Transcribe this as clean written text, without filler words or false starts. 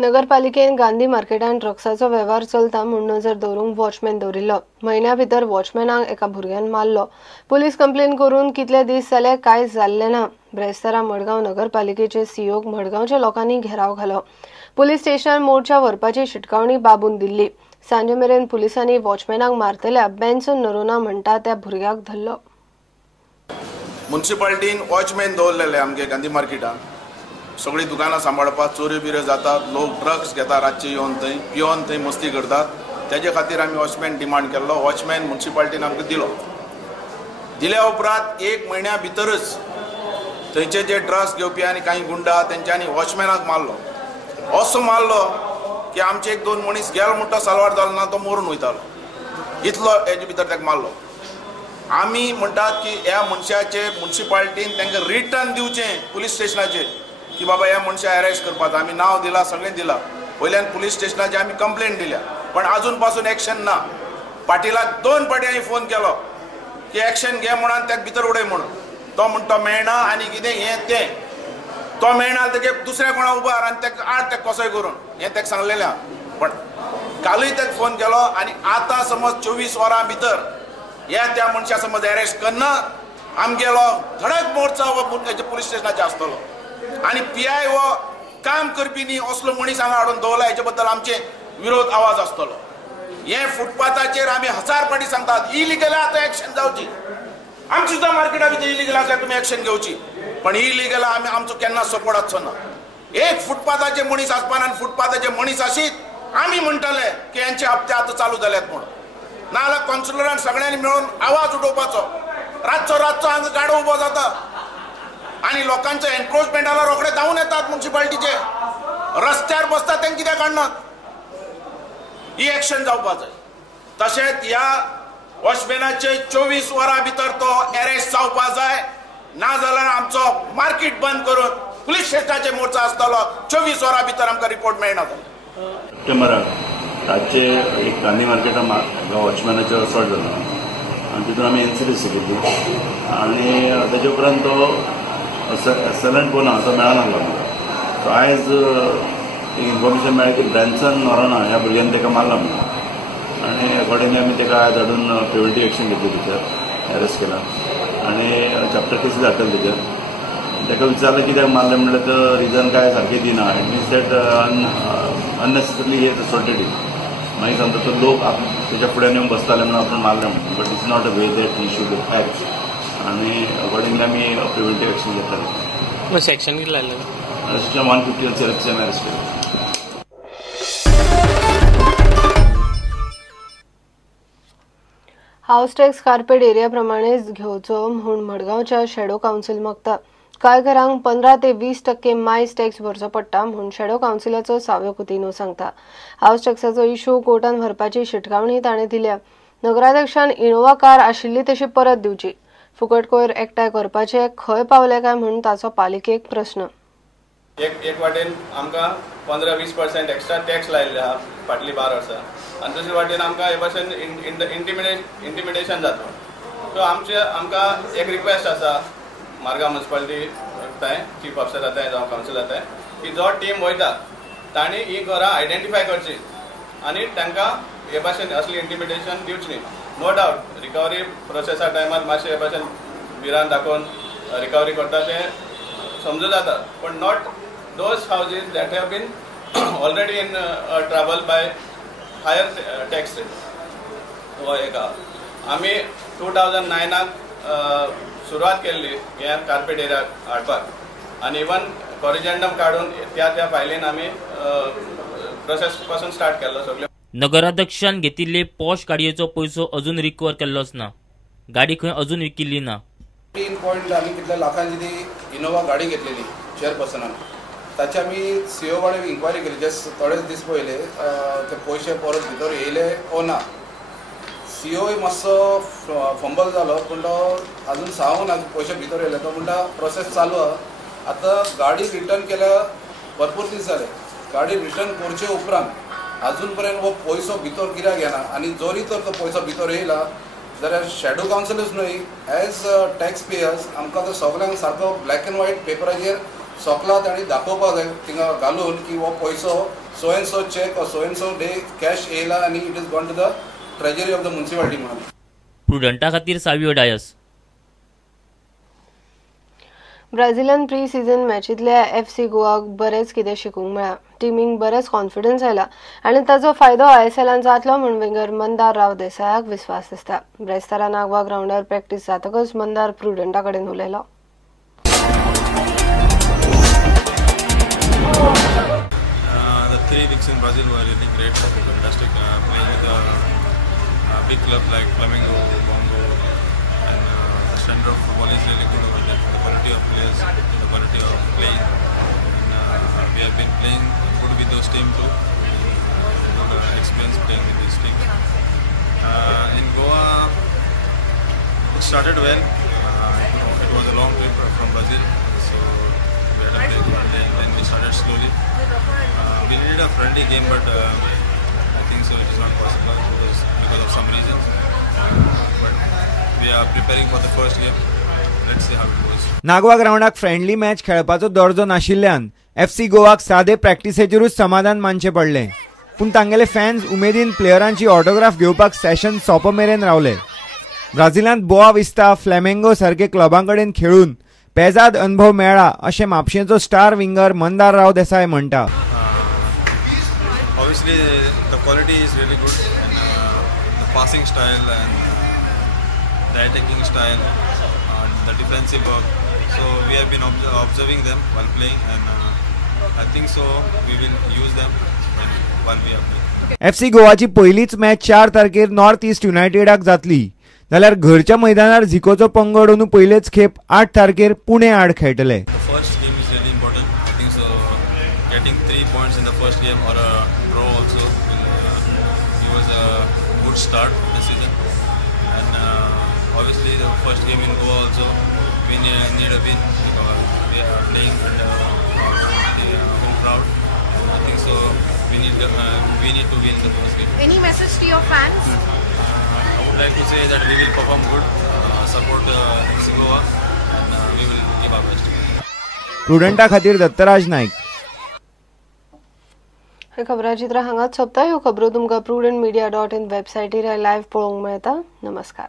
नगरपालिकेन गांधी मार्केटान ड्रग्साचो वेव्हार चलता म्हूण नजर दवरूंक वॉचमॅन दवरिल्लो। म्हयन्या भितर वॉचमॅनाक एका भुरग्यान मारलो। पुलीस कंप्लेन करून कितले दीस जाले कांयच जाल्लें ना। ब्रेस्तारा मडगांव नगरपालिकेचे सीओक मडगांवच्या लोकांनी घेराव घालो। पुलीस स्टेशनार मोर्चा व्हरपाची शिटकावणी बाबून दिल्ली। सांजे मेरेन पुलिसांनी वॉचमॅनाक मारतल्या बेन्सन नरोना म्हणटा त्या भुरग्याक धरलो। म्युनिसिपालिटीन वॉचमॅन दवरलेले आमगे गांधी मार्केटान सगळी दुकानां सांबाळपाक चोरी बिऱ्यो जातात, लोक ड्रग्स घेतात, रातचे येवन थंय पिवन थंय मस्ती करतात। तेजे खातीर आमी वॉचमॅन डिमांड केल्लो। वॉचमॅन म्युनिसिपालिटीन आमकां दिल्या उपरांत एक म्हयन्या भितरच थंयचे जे ड्रग्स घेवपी आनी कांय गुंडा तेंच्यांनी वॉचमॅनाक मारलो। असो मारलो की आमचे एक दोन मनीस गेलो म्हणटा सालवार जालो ना तो मरून वयतालो। इतलो हेजे भितर ताका मारलो। आमी म्हणटात की ह्या मनशाचे म्युनिसिपालिटीन तांकां रिटर्न दिवचें पुलीस स्टेशनाचेर की बाबा ह्या मनशा अरेस्ट करपाचो। आमी नांव दिलां, सगळें दिलां। वयल्यान पुलीस स्टेशनाची आमी कंप्लेंट दिल्या पण अजून पासून एक्शन ना। पाटीलाक 2 फावटी हांवें फोन केलो की एक्शन घे म्हणून ताका भितर उडय म्हणून। तो म्हणतो मेळना आनी कितें हें तें। तो मेळना तेगे दुसऱ्या कोणा उबार आनी ताका आड ताका कसोय करून हें ताका सांगलेलें आहा। पण कालूय ताका फोन केलो आनी आतां समज 24 वरां भितर ह्या त्या मनशा समज अरेस्ट करना आमगेलो धडक मोर्चा हो पुलीस स्टेशनाचेर आसतलो। आणि पीआय हो काम करपी न्ही असलो मनीस हांगा हाडून दवरला हेचे बद्दल आमचे विरोध आवाज आसतलो। हे फुटपाथाचेर आमी 1000 फावटी सांगतात इलिगल आतां एक्शन जावची। आमची सुद्दां मार्केटा भितर इलिगल आसल्यार तुमी एक्शन घेवची पण इलिगल आमी आमचो केन्ना सपोर्ट आसचो ना। एक फुटपाथाचे मनीस आसपान आनी फुटपाथाचे मनीस आशीत आमी म्हणटले की यांचे हप्ते आतां चालू जाल्यात म्हणून। नाजाल्यार कावन्सिलरान सगळ्यांनी मेळून आवाज उठोवपाचो। रातचो हांगा गाडो उबो जाता आणि लोकांचं एन्क्रोचमेंटाला रोखडे धांवन येतात म्युनिसिपालिटीचे रस्त्यार बसतात तेंकां कित्याक काडनात। ही एक्शन जावपाक जाय। तशेंच ह्या वॉचमॅनाचे 24 वरां भितर तो अरेस्ट जावपाक जाय नाजाल्यार आमचो मार्केट बंद करून पुलीस स्टेशनाचेर मोर्चा आसतलो। 24 वरां भितर आमकां रिपोर्ट मेळना जाल्यार। सप्टेंबराक रातचे एक गांधी मार्केटान वॉचमॅनाचेर असॉल्ट जालो आनी तितून आमी एनसीडीस घेतली आनी तेजे उपरांत तो एक्सलंट कोण तो मेळना म्हाका। सो आयज एक इन्फॉर्मेशन मेळ्ळी की बेन्सन नोराना ह्या भुरग्यान ताका मारला म्हणून आनी अकॉर्डिंगली आमी ताका आयज हाडून प्रिव्हेंटीव एक्शन घेतली तेचेर अरेस्ट केला आनी चॅप्टर केसीस घातले तेचेर। ताका विचारलें कित्याक मारलें म्हणल्यार तो रिजन काय सारकें दिना। इट मिन्स दॅट अननेसेसरली हे सॉर्टेड इट। मागीर सांगता तो लोक तेच्या फुड्यान येवन बसताले म्हणून आपण मारलें म्हणून but it's not a way that he should act आनी अकॉर्डिंगली आमी प्रिव्हेंटीव एक्शन घेतले। सेक्शन कितलें लागलें? सेक्शन 150 सेलेक्शन अरेस्ट केलें। हाऊस टॅक्स कार्पेट एरिया प्रमाणेच घेवचो म्हूण मडगांवच्या शॅडो कावन्सिल मागता। कांय घरांक 15 ते 20% मायज टॅक्स भरचो पडटा म्हूण शॅडो कावन्सिलाचो साव्यो कुतिनो सांगता। हाऊस टॅक्साचो इश्यू कोर्टान व्हरपाची शिटकावणी ताणें दिल्या। नगराध्यक्षान इनोवा कार आशिल्ली तशी परत दिवची। फुकट कोयर एकठांय करपाचे खंय पावले काय म्हणून ताचो पालिकेक प्रश्न। एक वाटेन आमकां 15-20% एक्स्ट्रा टॅक्स लायिल्ले आहा फाटली 12 वर्सां आनी दुसरे वाटेन आमकां हे भाशेन इंटिमिडेशन जाता। सो आमकां एक रिक्वेस्ट आसा मारगांव म्युनिसिपालिटी थंय चीफ ऑफिसर जाताय जावं कावन्सिल जाताय की जो टीम वयता तांणी ही घरां आयडेंटिफाय करची आनी तांकां हे भाशेन असली इंटिमिडेशन दिवची न्ही। नो डावट रिकवरी प्रोसेसा टायमार मातशें हे भाशेन भिरान दाखोवन रिकवरी करता तें समजूं जाता पण not those houses that have been already in trouble by higher tax rate. हो एक आमी 2009 सुरवात केल्ली ह्या कार्पेट एरियाक हाडपाक आनी इवन कॉरिजेंडम काडून त्या फायलीन आमी प्रोसेस पासून स्टार्ट केल्लो सगळे। नगराध्यक्षान घेतिल्ले पॉश गाडयेचो पयसो अजून रिकवर केल्लोच ना। गाडी खंय अजून विकिल्ली ना। 3 पॉइंट आमी कितल्या लाखांची ती इनोवा गाडी घेतलेली चेअरपर्सनान ताची आमी सीओ कडेन इन्क्वायरी केली। जस्ट थोडेच दीस पयले ते पयशे परत भितर येयले ओ ना। सीओय मातसो फंबल जालो पूण तो अजून सांगूंक ना पयशे भितर येयले। तो म्हणटा प्रोसेस चालू आहा। आतां गाडी रिटर्न केल्या भरपूर दीस जाले। गाडी रिटर्न करचे उपरांत अजून पर्यंत हो पयसो भितर कित्याक येना आनी जरी तर तो पयसो भितर येयला जाल्यार शॅडो कावन्सिलूच न्हय एज टॅक्स पेयर्स आमकां तो सगळ्यांक सारको ब्लॅक एंड व्हायट पेपराचेर सगळा तांणी दाखोवपाक जाय थिंगा घालून की हो पयसो so and so cheque or so and so day cash येयला आणि it is gone to the treasury of the municipality म्हणून. प्रुडंटा खातीर सावियो डायस. ब्राझिलान प्री सीझन मॅचींतल्या FC गोवाक बरेच कितें शिकूंक मेळ्ळा. टिमीक बरेच कॉन्फिडन्स आयला आनी ताचो फायदो ISLान जातलो म्हूण विंगर मंदार राव देसायाक विस्वास दिसता. ब्रेस्तारा नागवा ग्राउंडार प्रॅक्टीस जातकच मंदार प्रुडंटा कडेन उलयलो. The 3 weeks in Brazil were really great, fantastic. Playing with a big club like Flamengo, Bongo, and the standard of football is really good over there. The quality of players, the quality of playing, and we have been playing good with those teams too. Good experience playing with these teams. In Goa, it started well. It was a long trip from Brazil, so we had a play, and then we started slowly. We needed a friendly game, but I think so it is not possible because of some reasons. But we are preparing for the first game. Let's see how it goes. नागवा ग्राउंडाक friendly match खेळपाचो दर्जो नाशिल्ल्यान FC गोवाक सादे प्रॅक्टिसेचेरूच समाधान मानचें पडलें. पूण तांगेले फॅन्स उमेदीन प्लेयरांची ऑटोग्राफ घेवपाक सेशन सोंपमेरेन रावले. ब्राझिलांत बोआ विस्ता, फ्लेमेंगो सारके क्लबांकडेन खेळून बेजाद अनुभव मेळ्ळा अशें म्हापशेंचो स्टार विंगर मंदार राव देसाय म्हणटा. Obviously, the quality is really good, and the passing style and the attacking style and the defensive work. So we have been observing them while playing, and I think so we will use them while we are playing. FC गोवाची पहिलीच match 4 तारखेर north east युनायटेडाक जातली, जाल्यार घरच्या मैदानार झिकोचो पंगड अंदू पयलेच खेप 8 तारखेर पुणे आड खेळटले. The first game is really important. I think so getting 3 points in the first game or a draw also will give us a good start of the season. And obviously the first game in Goa also we need a win because we are playing under the home crowd. I think so we need to win the first game. Any message to your fans? I would like to say that we will perform good, support FC Goa, and we will give our best. प्रुडंटा खातीर दत्तराज नाईक. हे खबराचित्र हांगाच सोंपता. ह्यो खबरो तुमकां prudentmedia.in वेबसायटीर live पळोवंक मेळटा. नमस्कार.